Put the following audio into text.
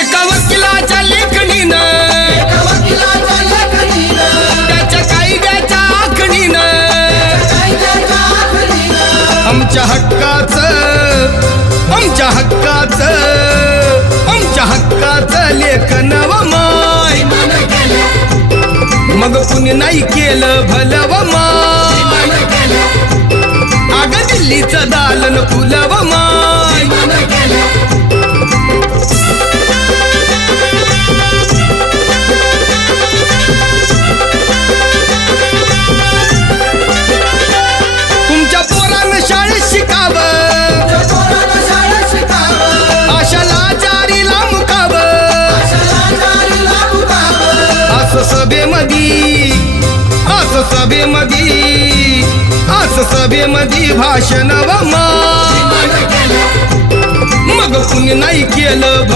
एका वकिलाच्या लेखणीनं त्याच्या कायद्याच्या आखणीनं आमच्या हक्काचं लेखन व माय मग कुणी नाही केलं भलं व माय अग दिल्लीचं दालन फुलं व माय तुमच्या पोरानं शाळेत शिकावं आशाला जारीला मुकावं असं सभेमधी भाषण व मान मग कुणी नाही केलं